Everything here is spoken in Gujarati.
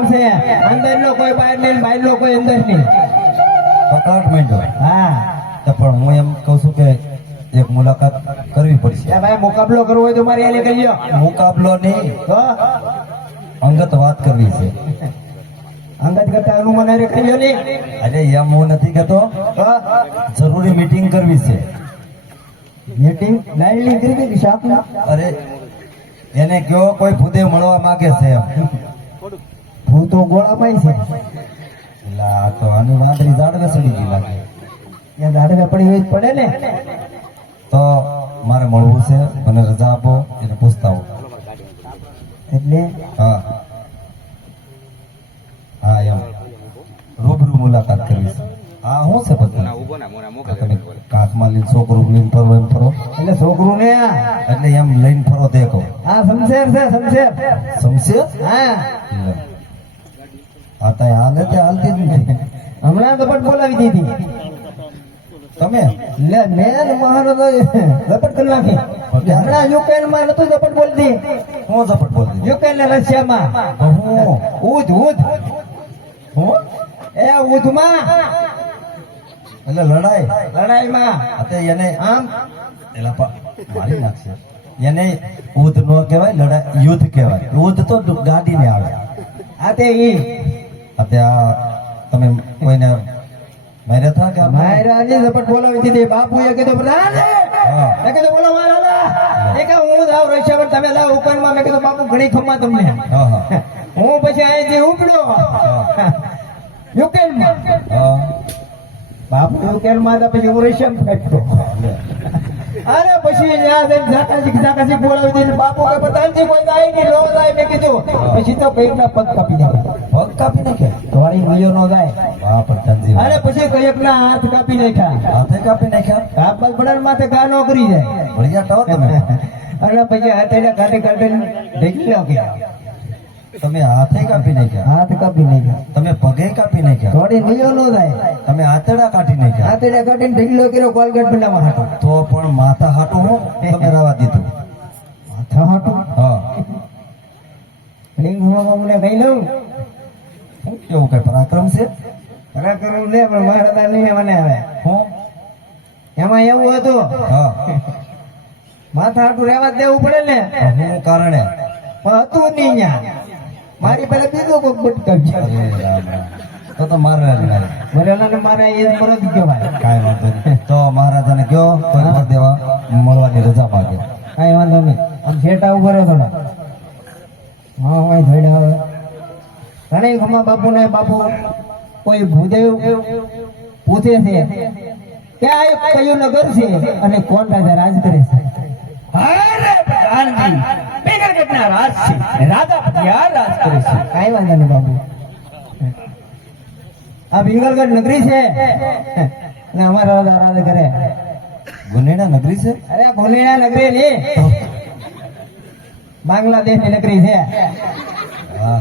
આશ્રમ છે અંદર નો કોઈ બહાર નહીં બહાર નો કોઈ અંદર નહીં અપાર્ટમેન્ટ હોય હા તો પણ હું એમ કહું છું કે એક મુલાકાત કરવી પડશે ભાઈ મુકાબલો કરવો હોય તો મારી આને કહી લ્યો મુકાબલો નહીં તો અંગત વાત કરવી છે અંગત કરતા હનુમાન હારે કહી લ્યો ને અરે એમ હું નથી કહેતો જરૂરી મીટિંગ કરવી છે મીટિંગ લાઈન કરી કે શાપ અરે એને કયો કોઈ ભૂદેવ મળવા માંગે છે એમ હું તો ગોળામાં છે એટલે આ તો આની વાંદરી ઝાડવે ચડી ગઈ લાગે ત્યાં ઝાડવે પડી હોય જ પડે ને તો મારે મળવું છે મને રજા આપો એને પૂછતા આવું એટલે હા હા એમ રૂબરૂ મુલાકાત કરવી છે હા હું છે બધું તમે કાંખમાં લઈને છોકરું લઈને ફરો એમ ફરો એટલે છોકરું ને એટલે એમ લઈને ફરો દેખો હા શમશેર છે શમશેર સમશે હા આ તો હાલે તે હાલતી જ નથી હમણાં તો પણ બોલાવી દીધી તમે લે મેં મહાનો તો ઝપટ કરી નાખી હમણાં યુક્રેન માં નતું ઝપટ બોલતી હું ઝપટ બોલતી યુક્રેન ને રશિયામાં હું ઉધ ઉધ હું એ ઉધમાં એટલે લડાઈ લડાઈમાં તે એને આમ એલા મારી નાખશે એને યુદ્ધ નો કહેવાય લડાઈ યુદ્ધ કહેવાય યુદ્ધ તો ગાડીને આવે આ તે ઈ અત્યારે તમે કોઈને માર્યા હતા કે માયરા ની ઝપટ બોલાવી દીધી બાપુએ કીધું ના લે મેં કીધું બોલો મારા એ કે હું જાવ રશિયા પર તમે જાવ ઉકરણમાં મેં કીધું બાપુ ઘણી ખમ્મા તમને હા હા હું પછી અહીંથી ઉપડ્યો યુક્રેનમાં બાપુ યુક્રેનમાં હતા પછી હું રશિયામાં ફેંકતો અરે પછી જાકાજી બોલાવી દીધી બાપુ કે પ્રધાનજી કોઈ જાય નહીં લો જાય મેં કીધું પછી તો કઈકના પગ કાપી નાખ્યા પગ કાપી નાખ્યા થોડી ગયો નો જાય વાહ પ્રધાનજી અરે પછી કઈકના હાથ કાપી નાખ્યા હાથે કાપી નાખ્યા કાપલ પડન માથે ગા નો કરી જાય ભળિયા ટાવો તમે અને પછી હાથે કાઢે કાઢે ઢેકી નાખ્યા તમે હાથે કાપી નાખ્યા હાથ કાપી નાખ્યા તમે પગે કાપી નાખ્યા થોડી નિયો નો જાય તમે આતડા કાઢી નાખ્યા હાથે કાઢીને ઢીલો કર્યો કોલગેટ બનાવવા હતો તો પણ માથા હાટું હું તમે રાવા દીધું માથા હાટું હા રિંગ મને કહી લઉં કેવું કઈ પરાક્રમ છે પરાક્રમ લે પણ મહારાજા નહીં મને આવે હું એમાં એવું હતું હા માથા હાટું રહેવા દેવું પડે ને હું કારણે પણ હતું નહીં ત્યાં મારી પહેલા બીજો કોઈક બટકાવ અરે રામ રામ. તો મારે મરેલા ને મારે એ ફરજ કહેવાય કાંઈ વાંધો નહીં તો મહારાજાને કયો કોઈ વર દેવા મળવાની રજા માગે કાંઈ વાંધો નહીં આમ શેટા ઉભો રહ્યો થોડા હા હોય ધોડે આવે ઘણી ખમા બાપુ ને બાપુ કોઈ ભૂદેવ પૂછે છે કે આ એક કયું નગર છે અને કોણ રાજા રાજ કરે છે અરે પ્રધાનજી બેગરગઢના રાજ છે રાજા પટિયાર રાજ કરે છે કાંઈ વાંધો નહીં બાપુ આ ભીંગલગઢ નગરી છે અને અમારા રાજા રાજ કરે ગુનેડા નગરી છે અરે ભૂલેના નગરી ની બાંગ્લાદેશ ની નગરી છે હા